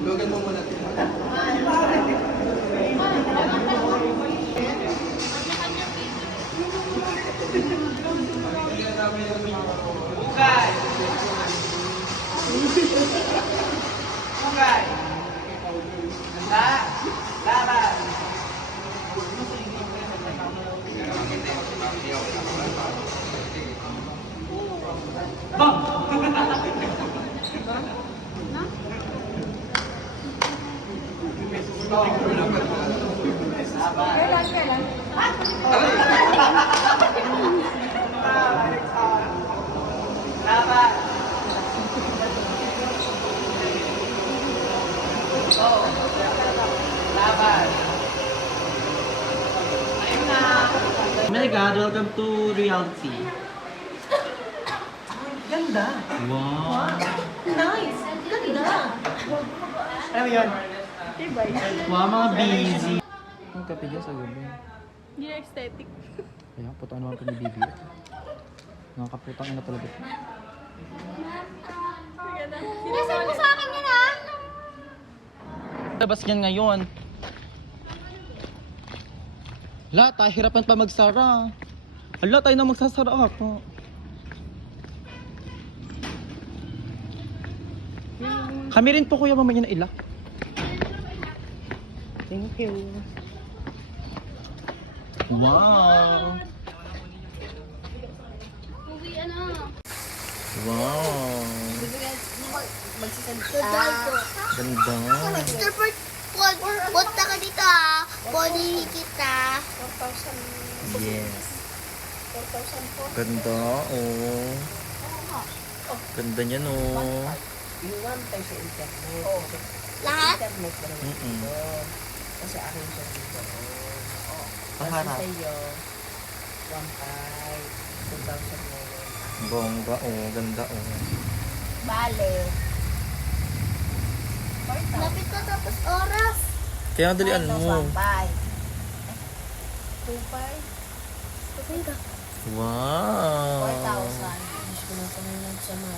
Lugan mo muna. Hukay! Hukay! Handa! Laban! Kailan? Laban! Laban! Ayun na! Oh my God, welcome to reality. Ganda! Wow. Nice! Ganda! Ano yun? Wow, mga busy. Ang kape dyan sa gabi. Hindi na aesthetic. Kaya, puto naman pinibibig. Nakakaputang ina talaga. Nasaan mo sa akin yan ah? Labas yan ngayon. La, tayo hirapan pa magsara. Hala, tayo na magsasara ako. Kami rin po kuya mamaya na ilak. Thank you. Wow. Uwi ano? Wow. Ganda. Mr. Bert, punta ka dito ah. Pwede kita. Yes. Ganda, oh. Ganda niyan, oh. Lahat? Kasi akin siya dito. Paharap. Kasi sa'yo, 1,500, 2,000 Bongga, oh. Ganda, oh. Bale. Lapit na tapos oras. Kaya dalian mo. 1,500. 2,500. Wow. 4,000. Diyos ko na kami nagsama.